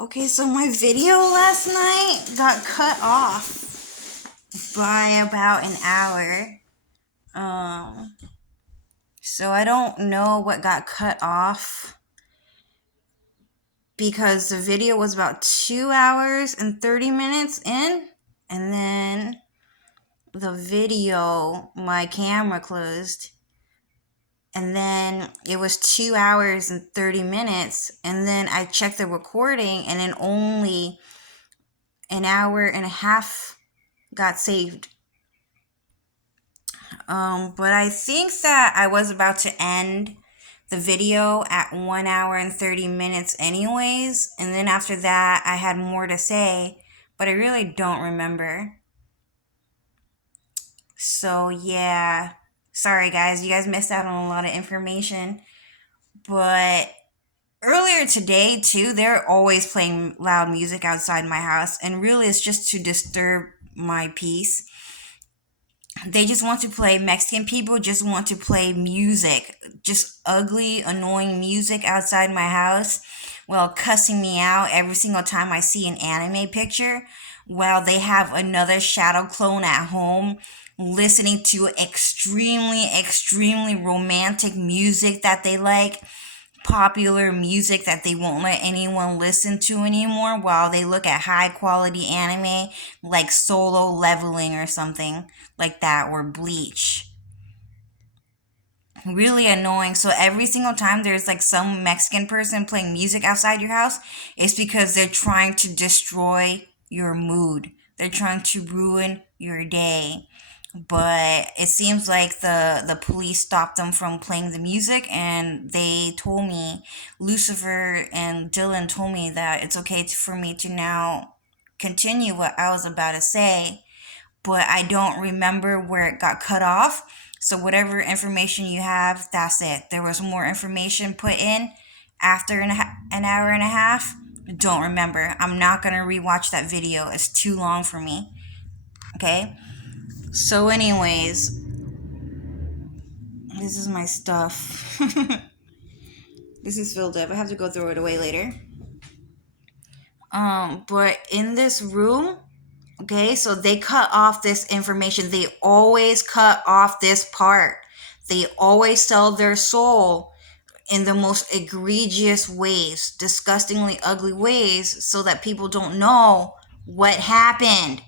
Okay, so my video last night got cut off by about an hour. Um, so I don't know what got cut off because the video was about 2 hours and 30 minutes in, and then the video, my camera closed, and then it was 2 hours and 30 minutes, and then I checked the recording, and then only an hour and a half got saved. But I think that I was about to end the video at 1 hour and 30 minutes anyways, and then after that I had more to say, but I really don't remember. So yeah, sorry guys, you guys missed out on a lot of information. But earlier today too, they're always playing loud music outside my house, and really it's just to disturb my peace. They just want to play, Mexican people just want to play music, just ugly, annoying music outside my house, while cussing me out every single time I see an anime picture, while they have another shadow clone at home listening to extremely romantic music that they like, popular music that they won't let anyone listen to anymore, while they look at high quality anime like Solo Leveling or something like that, or Bleach. Really annoying. So every single time there's like some Mexican person playing music outside your house, it's because they're trying to destroy your mood. They're trying to ruin your day. But it seems like the police stopped them from playing the music, and they told me, Lucifer and Dylan told me that it's okay for me to now continue what I was about to say, but I don't remember where it got cut off. So whatever information you have, that's it. There was more information put in after an hour and a half. Don't remember. I'm not going to rewatch that video. It's too long for me. Okay? So anyways, this is my stuff. This is filled up. I have to go throw it away later. But in this room, okay, so they cut off this information. They always cut off this part. They always sell their soul in the most egregious ways, disgustingly ugly ways, so that people don't know what happened.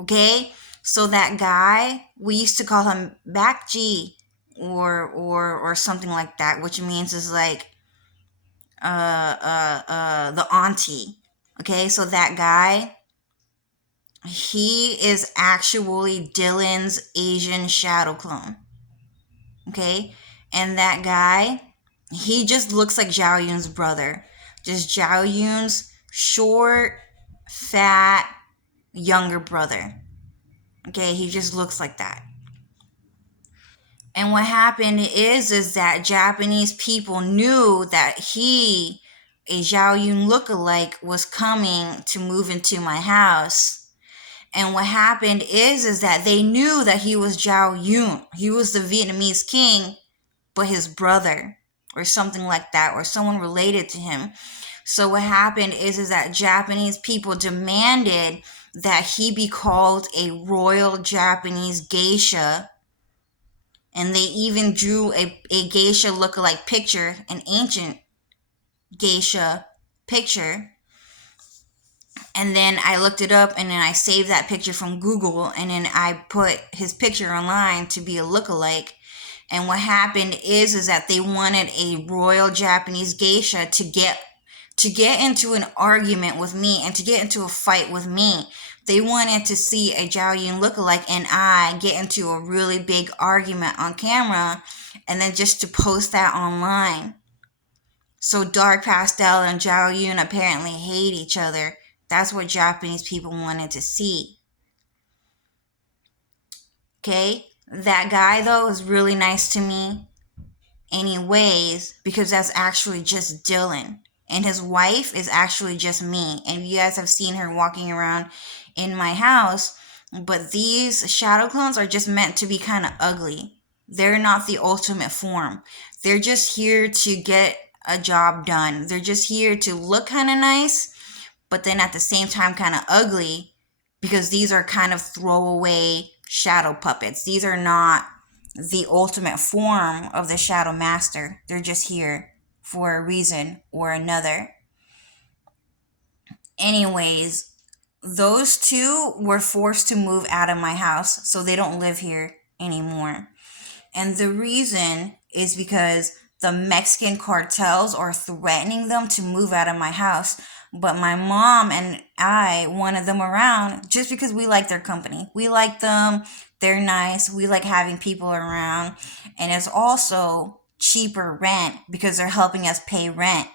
Okay? So that guy, we used to call him Back G, or something like that, which means is like the auntie. Okay? So that guy, he is actually Dylan's Asian shadow clone. Okay? And that guy, he just looks like Zhao Yun's brother. Just Zhao Yun's short, fat, younger brother. Okay? He just looks like that. And what happened is that Japanese people knew that he, a Zhao Yun lookalike, was coming to move into my house. And what happened is that they knew that he was Zhao Yun. He was the Vietnamese king, but his brother, or something like that, or someone related to him. So what happened is that Japanese people demanded that he be called a royal Japanese geisha. And they even drew a geisha lookalike picture, an ancient geisha picture. And then I looked it up, and then I saved that picture from Google, and then I put his picture online to be a lookalike. And what happened is that they wanted a royal Japanese geisha to get into an argument with me and to get into a fight with me. They wanted to see a Zhao Yun lookalike and I get into a really big argument on camera, and then just to post that online. So Dark Pastel and Zhao Yun apparently hate each other. That's what Japanese people wanted to see. Okay? That guy, though, is really nice to me anyways, because that's actually just Dylan. And his wife is actually just me. And you guys have seen her walking around in my house. But these shadow clones are just meant to be kind of ugly. They're not the ultimate form. They're just here to get a job done. They're just here to look kind of nice, but then at the same time kind of ugly, because these are kind of throwaway shadow puppets. These are not the ultimate form of the shadow master. They're just here for a reason or another. Anyways, those two were forced to move out of my house, so they don't live here anymore. And the reason is because the Mexican cartels are threatening them to move out of my house. But my mom and I wanted them around just because we like their company. We like them. They're nice. We like having people around. And it's also cheaper rent because they're helping us pay rent.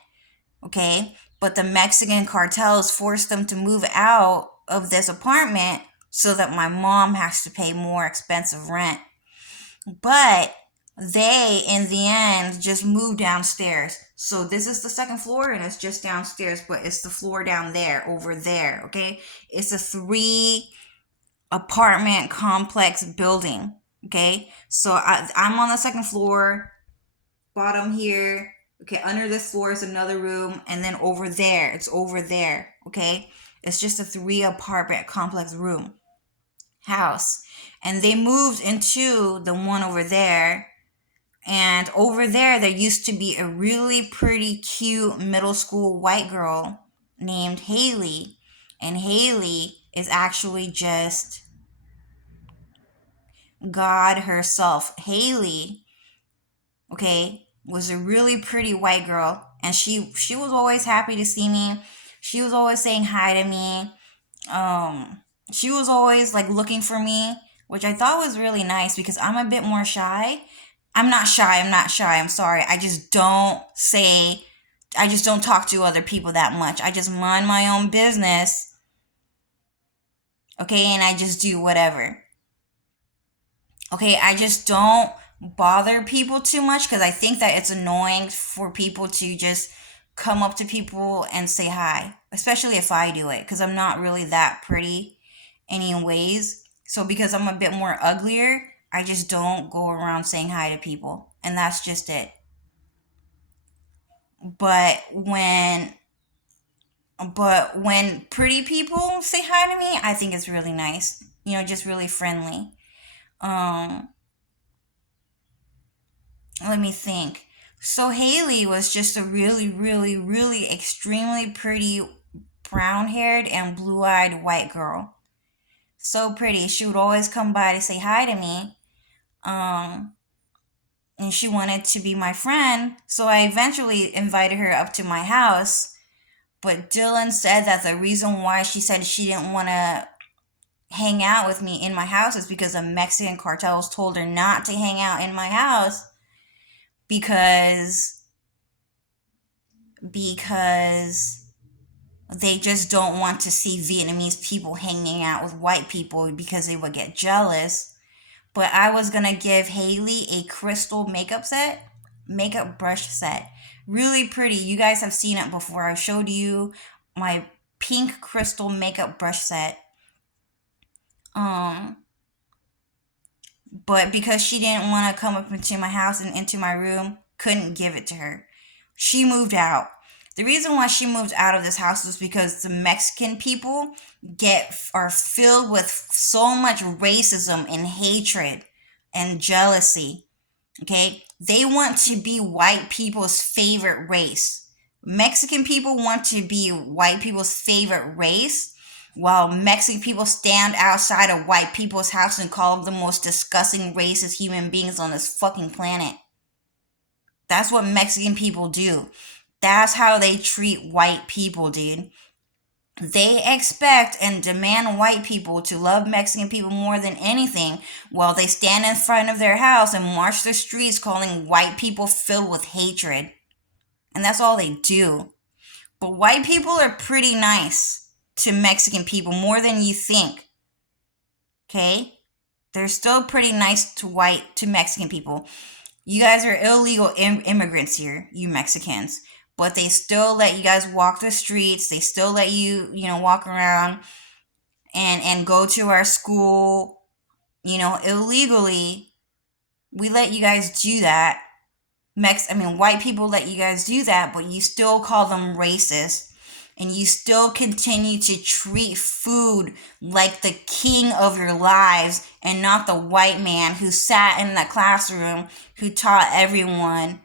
Okay? But the Mexican cartels forced them to move out of this apartment so that my mom has to pay more expensive rent. But they, in the end, just moved downstairs. So this is the second floor and it's just downstairs, but it's the floor down there, over there, okay? It's a 3 apartment complex building, okay? So I'm on the second floor, bottom here. Okay, under this floor is another room, and then over there, it's over there, okay? It's just a 3 apartment complex room house. And they moved into the one over there. And over there used to be a really pretty cute middle school white girl named Haley. And Haley is actually just God herself. Haley, okay, was a really pretty white girl. And she was always happy to see me. She was always saying hi to me. Um, she was always like looking for me, which I thought was really nice because I'm a bit more shy. I'm not shy. I'm not shy. I'm sorry. I just don't talk to other people that much. I just mind my own business. Okay. And I just do whatever. Okay. I just don't bother people too much because I think that it's annoying for people to just come up to people and say hi, especially if I do it because I'm not really that pretty anyways. So because I'm a bit more uglier, I just don't go around saying hi to people. And that's just it. But when pretty people say hi to me, I think it's really nice. Just really friendly. Um Let me think. So Haley was just a really, really, really extremely pretty brown-haired and blue-eyed white girl. So pretty. She would always come by to say hi to me. Um and she wanted to be my friend, so I eventually invited her up to my house. But Dylan said that the reason why she said she didn't want to hang out with me in my house is because the Mexican cartels told her not to hang out in my house because because they just don't want to see Vietnamese people hanging out with white people because they would get jealous. But I was gonna give Haley a crystal makeup brush set. Really pretty. You guys have seen it before. I showed you my pink crystal makeup brush set. Um, but because she didn't want to come up into my house and into my room, couldn't give it to her. She moved out. The reason why she moved out of this house was because the Mexican people are filled with so much racism and hatred and jealousy. Okay? They want to be white people's favorite race. Mexican people want to be white people's favorite race, while Mexican people stand outside of white people's house and call them the most disgusting racist human beings on this fucking planet. That's what Mexican people do. That's how they treat white people, dude. They expect and demand white people to love Mexican people more than anything, while they stand in front of their house and march the streets calling white people filled with hatred. And that's all they do. But white people are pretty nice to Mexican people, more than you think. Okay? They're still pretty nice to Mexican people. You guys are illegal immigrants here, you Mexicans. But they still let you guys walk the streets. They still let you, walk around and go to our school, illegally. We let you guys do that. white people let you guys do that, but you still call them racist. And you still continue to treat food like the king of your lives and not the white man who sat in that classroom who taught everyone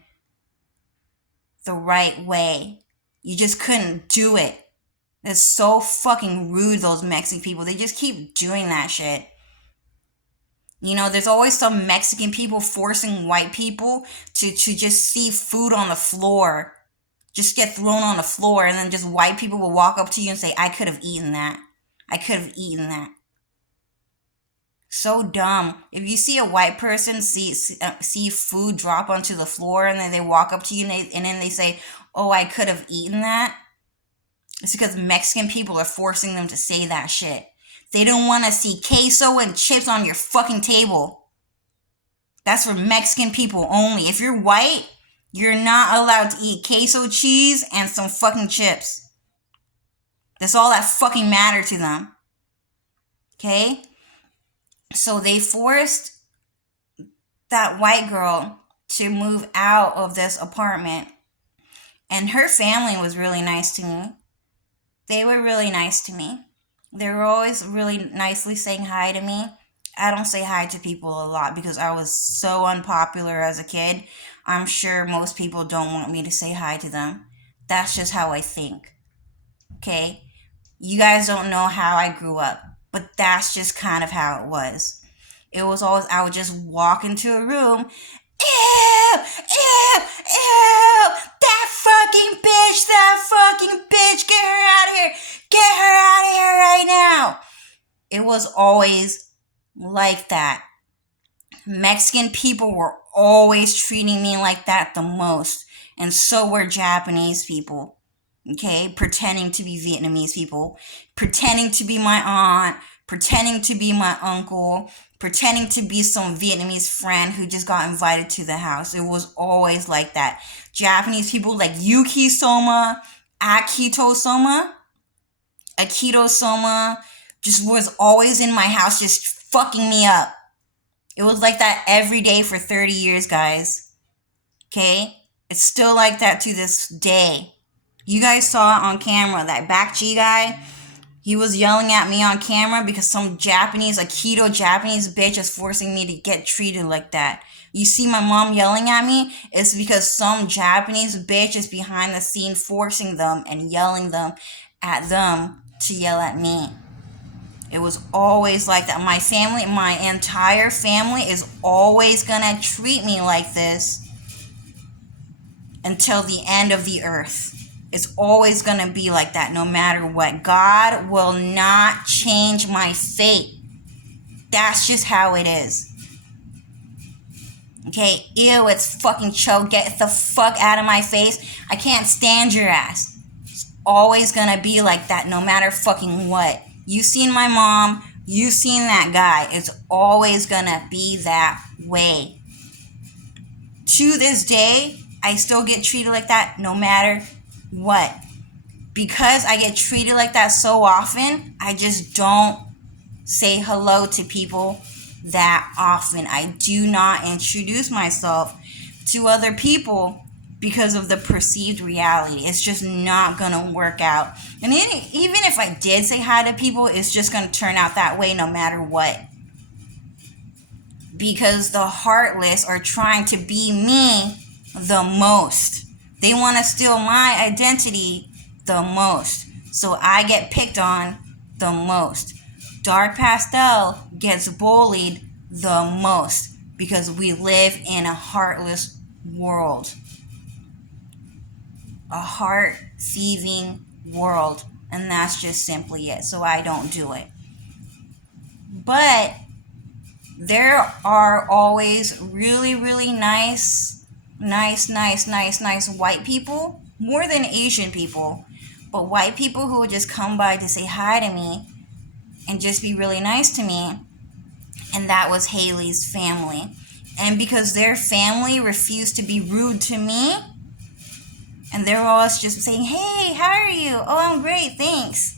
the right way. You just couldn't do it. It's so fucking rude, those Mexican people. They just keep doing that shit. You know, there's always some Mexican people forcing white people to just see food on the floor. Just get thrown on the floor, and then just white people will walk up to you and say, I could have eaten that. I could have eaten that. So dumb. If you see a white person see food drop onto the floor, and then they walk up to you and then they say, oh, I could have eaten that, it's because Mexican people are forcing them to say that shit. They don't want to see queso and chips on your fucking table. That's for Mexican people only. If you're white, you're not allowed to eat queso cheese and some fucking chips. That's all that fucking matter to them. Okay? So they forced that white girl to move out of this apartment. And her family was really nice to me. They were really nice to me. They were always really nicely saying hi to me. I don't say hi to people a lot because I was so unpopular as a kid. I'm sure most people don't want me to say hi to them. That's just how I think. Okay? You guys don't know how I grew up, but that's just kind of how it was. It was always, I would just walk into a room. Ew! Ew! Ew! That fucking bitch! Get her out of here! Get her out of here right now! It was always like that. Mexican people were always treating me like that the most. And so were Japanese people. Okay? Pretending to be Vietnamese people. Pretending to be my aunt. Pretending to be my uncle. Pretending to be some Vietnamese friend who just got invited to the house. It was always like that. Japanese people like Yuki Soma, Akito Soma, just was always in my house just fucking me up. It was like that every day for 30 years, guys. Okay? It's still like that to this day. You guys saw it on camera, that Bakchi guy. He was yelling at me on camera because some Akito Japanese bitch is forcing me to get treated like that. You see my mom yelling at me? It's because some Japanese bitch is behind the scene forcing them and yelling at them to yell at me. It was always like that. My entire family is always gonna treat me like this until the end of the earth. It's always going to be like that no matter what. God will not change my fate. That's just how it is. Okay? Ew, it's fucking Cho. Get the fuck out of my face. I can't stand your ass. It's always going to be like that no matter fucking what. You've seen my mom. You've seen that guy. It's always going to be that way. To this day, I still get treated like that no matter what? Because I get treated like that so often, I just don't say hello to people that often. I do not introduce myself to other people because of the perceived reality. It's just not going to work out. And even if I did say hi to people, it's just going to turn out that way no matter what. Because the heartless are trying to be me the most. They want to steal my identity the most. So I get picked on the most. Dark Pastel gets bullied the most because we live in a heartless world. A heart-thieving world. And that's just simply it. So I don't do it. But there are always really, really nice white people, more than Asian people, but white people who would just come by to say hi to me and just be really nice to me. And that was Haley's family. And because their family refused to be rude to me, and they're always just saying, hey, how are you? Oh, I'm great, thanks.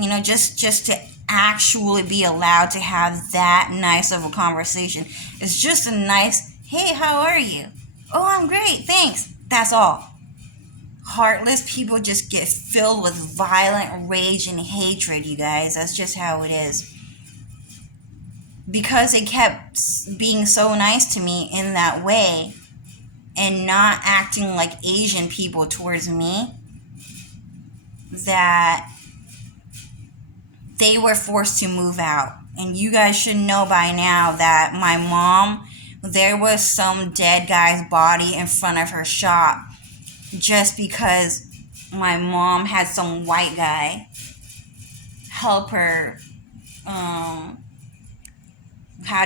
You know, just to actually be allowed to have that nice of a conversation. It's just a nice, hey, how are you? Oh, I'm great, thanks. That's all. Heartless people just get filled with violent rage and hatred, you guys. That's just how it is. Because they kept being so nice to me in that way and not acting like Asian people towards me, that they were forced to move out. And you guys should know by now that my mom, there was some dead guy's body in front of her shop just because my mom had some white guy help her, how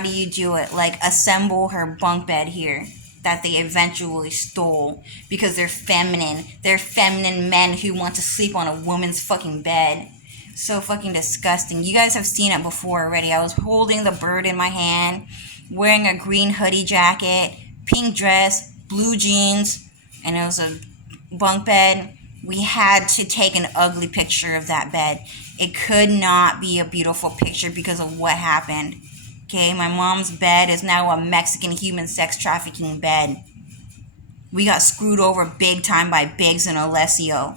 do you do it? Like assemble her bunk bed here that they eventually stole because they're feminine. They're feminine men who want to sleep on a woman's fucking bed. So fucking disgusting. You guys have seen it before already. I was holding the bird in my hand, wearing a green hoodie jacket, pink dress, blue jeans, and it was a bunk bed. We had to take an ugly picture of that bed. It could not be a beautiful picture because of what happened. Okay, my mom's bed is now a Mexican human sex trafficking bed. We got screwed over big time by Biggs and Alessio.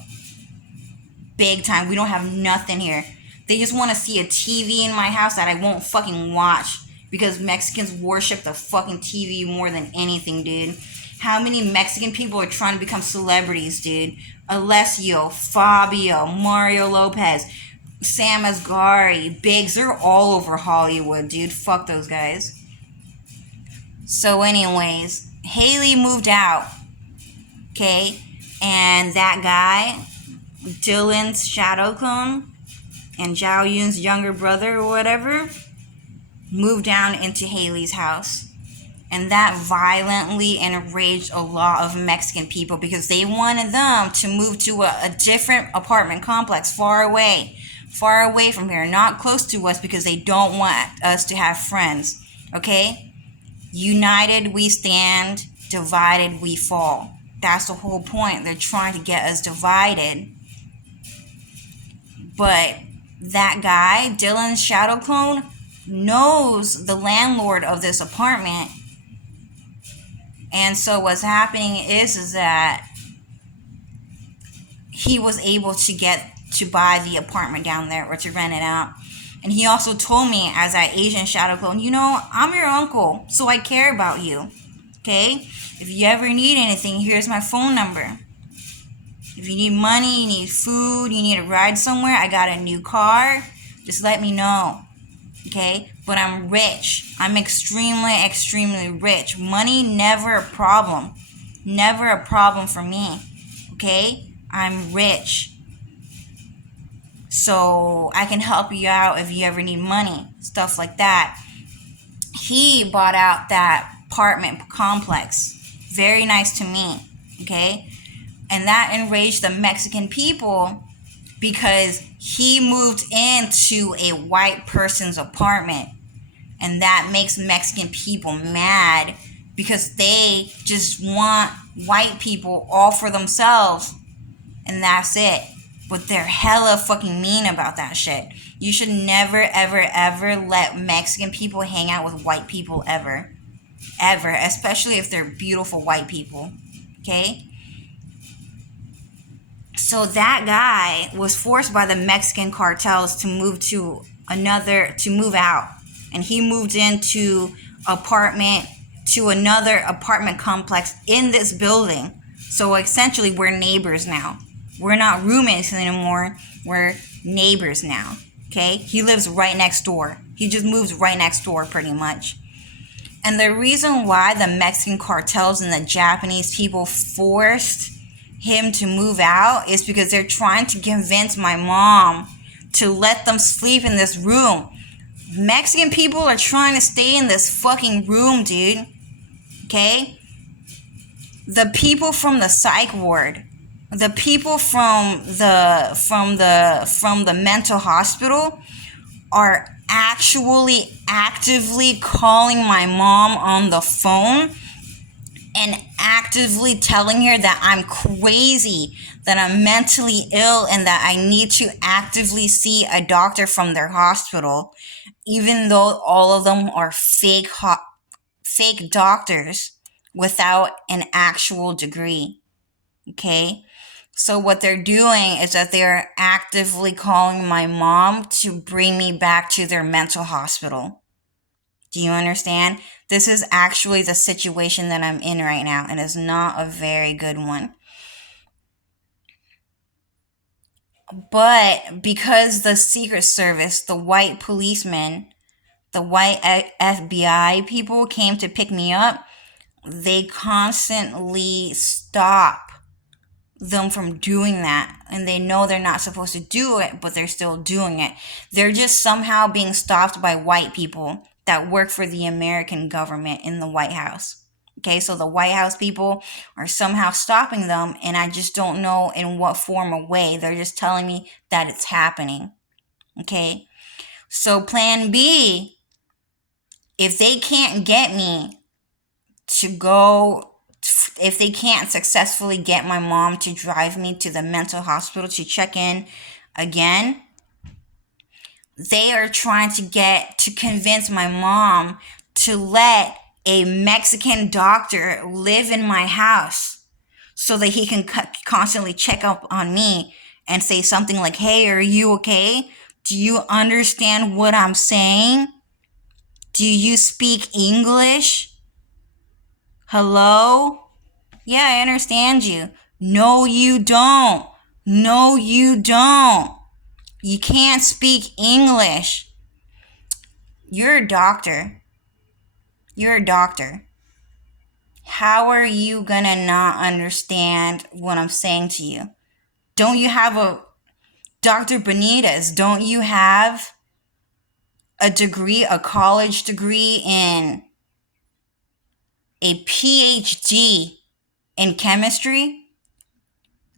Big time. We don't have nothing here. They just want to see a TV in my house that I won't fucking watch because Mexicans worship the fucking TV more than anything, dude. How many Mexican people are trying to become celebrities, dude? Alessio, Fabio, Mario Lopez, Sam Asghari, Biggs, they're all over Hollywood, dude. Fuck those guys. So, anyways, Haley moved out, okay? And that guy, Dylan's shadow clone, and Zhao Yun's younger brother or whatever, moved down into Haley's house. And that violently enraged a lot of Mexican people because they wanted them to move to a different apartment complex far away from here, not close to us because they don't want us to have friends. Okay? United we stand, divided we fall. That's the whole point. They're trying to get us divided. But that guy, Dylan's shadow clone, knows the landlord of this apartment. And so what's happening is that he was able to get to buy the apartment down there or to rent it out. And he also told me, as that Asian shadow clone, I'm your uncle, so I care about you. Okay? If you ever need anything, here's my phone number. If you need money, you need food, you need a ride somewhere, I got a new car, just let me know. Okay? But I'm rich. I'm extremely, extremely rich. Money, never a problem. Never a problem for me. Okay? I'm rich. So I can help you out if you ever need money. Stuff like that. He bought out that apartment complex. Very nice to me. Okay? And that enraged the Mexican people because he moved into a white person's apartment. And that makes Mexican people mad because they just want white people all for themselves. And that's it. But they're hella fucking mean about that shit. You should never, ever, ever let Mexican people hang out with white people ever. Ever. Especially if they're beautiful white people. Okay? So that guy was forced by the Mexican cartels to move out. And he moved into another apartment complex in this building. So essentially we're neighbors now. We're not roommates anymore. We're neighbors now. Okay? He lives right next door. He just moves right next door pretty much. And the reason why the Mexican cartels and the Japanese people forced him to move out is because they're trying to convince my mom to let them sleep in this room. Mexican people are trying to stay in this fucking room, dude. Okay? The people from the psych ward, the people from the mental hospital are actually actively calling my mom on the phone and actively telling her that I'm crazy, that I'm mentally ill, and that I need to actively see a doctor from their hospital, even though all of them are fake doctors. without an actual degree. Okay? So what they're doing is that they're actively calling my mom to bring me back to their mental hospital. Do you understand? This is actually the situation that I'm in right now, and it's not a very good one. But because the Secret Service, the white policemen, the white FBI people came to pick me up, they constantly stop them from doing that, and they know they're not supposed to do it, but they're still doing it. They're just somehow being stopped by white people that work for the American government in the White House. Okay, so the White House people are somehow stopping them, and I just don't know in what form or way. They're just telling me that it's happening. Okay, so plan B, if they can't get me to go, if they can't successfully get my mom to drive me to the mental hospital to check in again, they are trying to convince my mom to let a Mexican doctor live in my house so that he can constantly check up on me and say something like, "Hey, are you okay? Do you understand what I'm saying? Do you speak English? Hello? Yeah, I understand you." No, you don't. No, you don't. You can't speak English. You're a doctor. You're a doctor. How are you gonna not understand what I'm saying to you? Don't you have Dr. Benitez, don't you have a degree, a college degree in a PhD in chemistry?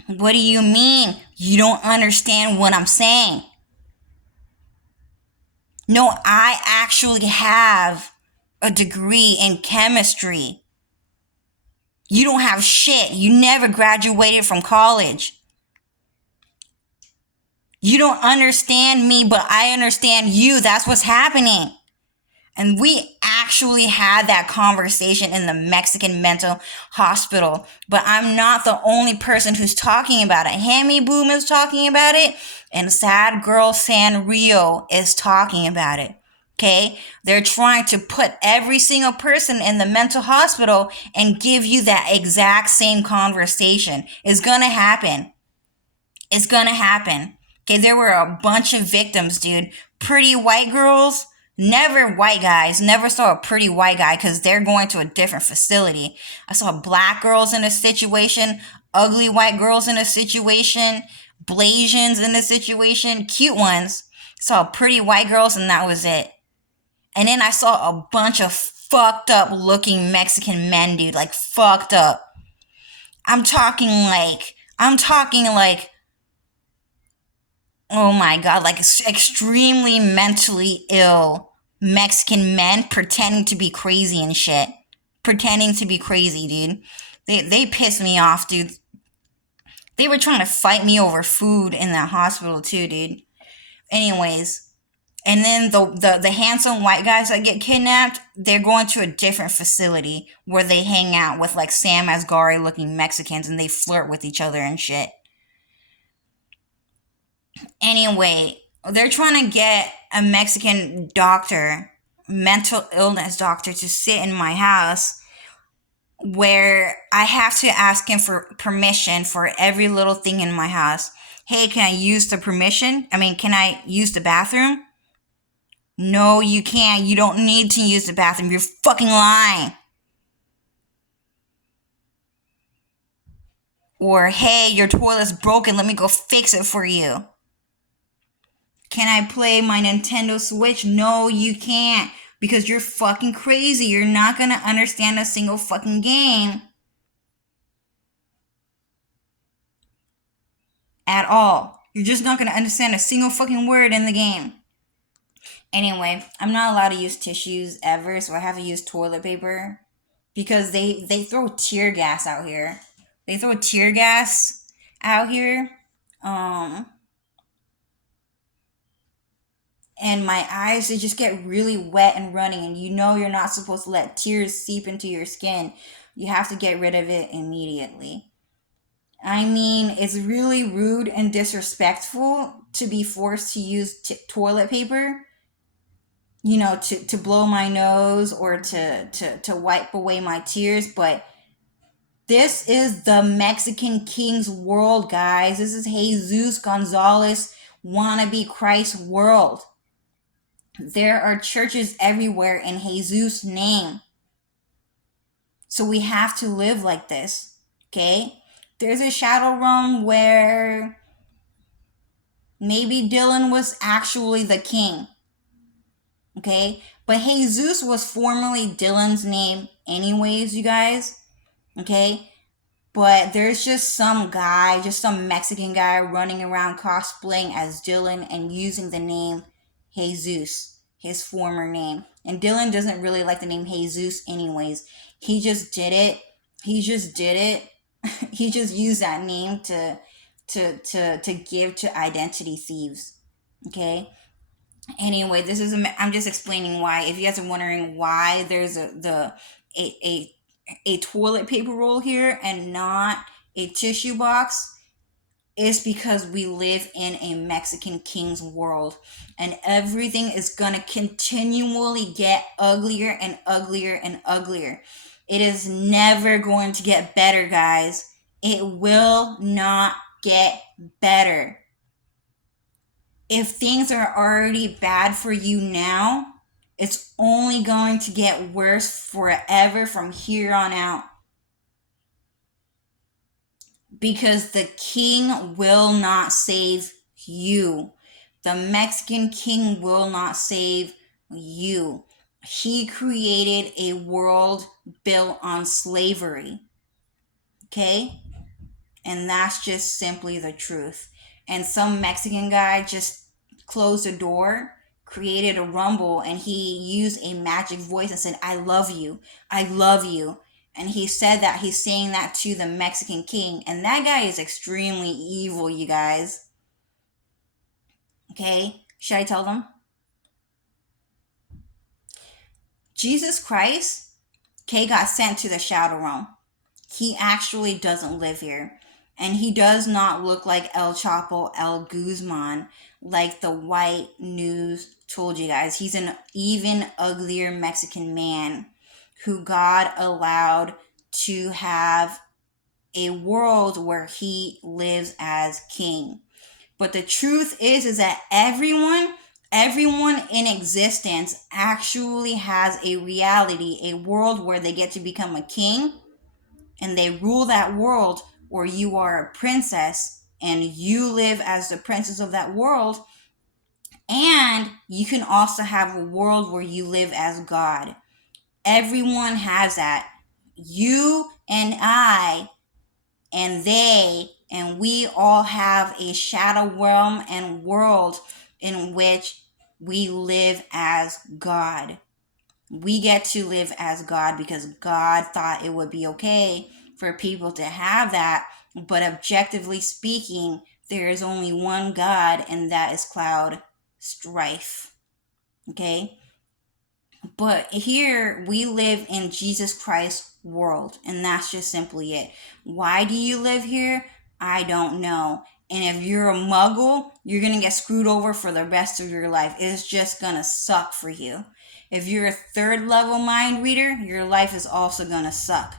What do you mean you don't understand what I'm saying? No, I actually have a degree in chemistry. You don't have shit. You never graduated from college. You don't understand me, but I understand you. That's what's happening. And we actually had that conversation in the Mexican mental hospital. But I'm not the only person who's talking about it. Hammy Boom is talking about it, and Sad Girl Sanrio is talking about it. Okay? They're trying to put every single person in the mental hospital and give you that exact same conversation. It's gonna happen. It's gonna happen. Okay, there were a bunch of victims, dude. Pretty white girls, never white guys. Never saw a pretty white guy because they're going to a different facility. I saw black girls in a situation, ugly white girls in a situation, Blasians in a situation, cute ones. Saw pretty white girls, and that was it. And then I saw a bunch of fucked up looking Mexican men, dude. Like, fucked up. I'm talking like, oh my god, like extremely mentally ill Mexican men pretending to be crazy and shit. Pretending to be crazy, dude. They pissed me off, dude. They were trying to fight me over food in that hospital too, dude. Anyways, and then the handsome white guys that get kidnapped, they're going to a different facility where they hang out with like Sam Asghari looking Mexicans and they flirt with each other and shit. Anyway, they're trying to get a Mexican doctor, mental illness doctor, to sit in my house where I have to ask him for permission for every little thing in my house. Hey, can I use the permission? Can I use the bathroom? No, you can't. You don't need to use the bathroom. You're fucking lying. Or, hey, your toilet's broken. Let me go fix it for you. Can I play my Nintendo Switch? No, you can't. Because you're fucking crazy. You're not gonna understand a single fucking game. At all. You're just not gonna understand a single fucking word in the game. Anyway, I'm not allowed to use tissues ever, so I have to use toilet paper. Because they throw tear gas out here. They throw tear gas out here. And my eyes, they just get really wet and running, and you know you're not supposed to let tears seep into your skin, You have to get rid of it immediately. I mean, it's really rude and disrespectful to be forced to use toilet paper, to blow my nose or to wipe away my tears. But this is the Mexican King's world, guys. This is Jesus Gonzalez wannabe Christ world. There are churches everywhere in Jesus' name. So we have to live like this, okay? There's a shadow realm where maybe Dylan was actually the king, okay? But Jesus was formerly Dylan's name anyways, you guys, okay? But there's just some guy, just some Mexican guy running around cosplaying as Dylan and using the name Jesus, his former name. And Dylan doesn't really like the name Jesus anyways. He just did it. He just did it. He just used that name to give to identity thieves. Okay? Anyway, I'm just explaining why. If you guys are wondering why there's a toilet paper roll here and not a tissue box, is because we live in a Mexican king's world, and everything is going to continually get uglier and uglier and uglier. It is never going to get better, guys. It will not get better. If things are already bad for you now, it's only going to get worse forever from here on out. Because the king will not save you. The Mexican king will not save you. He created a world built on slavery. Okay? And that's just simply the truth. And some Mexican guy just closed the door, created a rumble, and he used a magic voice and said, I love you. I love you. And he said that he's saying that to the Mexican king. And that guy is extremely evil, you guys. Okay? Should I tell them? Jesus Christ, okay, got sent to the Shadow Realm. He actually doesn't live here. And he does not look like El Chapo El Guzman, like the white news told you guys. He's an even uglier Mexican man who God allowed to have a world where he lives as king. But the truth is that everyone in existence actually has a reality, a world where they get to become a king and they rule that world, or you are a princess and you live as the princess of that world. And you can also have a world where you live as God. Everyone has that. You and I and they and we all have a shadow realm and world in which we live as God. We get to live as God because God thought it would be okay for people to have that. But objectively speaking, there is only one God, and that is Cloud Strife. Okay? But here we live in Jesus Christ's world, and that's just simply it. Why do you live here? I don't know. And if you're a muggle, you're going to get screwed over for the rest of your life. It's just going to suck for you. If you're a third level mind reader, your life is also going to suck.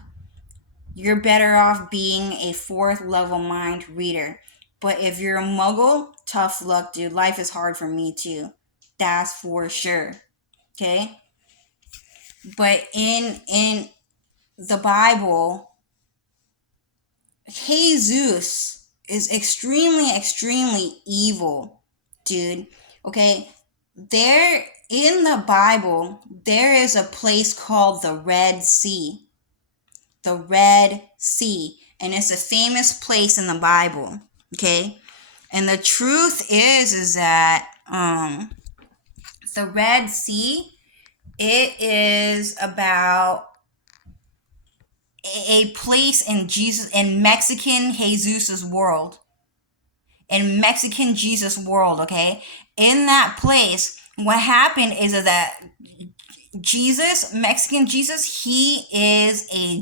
You're better off being a fourth level mind reader. But if you're a muggle, tough luck, dude. Life is hard for me too. That's for sure. Okay? But in the Bible, Jesus is extremely evil, dude. Okay? There in the Bible, there is a place called the Red Sea. The Red Sea. And it's a famous place in the Bible. Okay? And the truth is that the Red Sea, it is about a place in Mexican Jesus's world. In Mexican Jesus world, okay? In that place, what happened is that Jesus, Mexican Jesus, he is a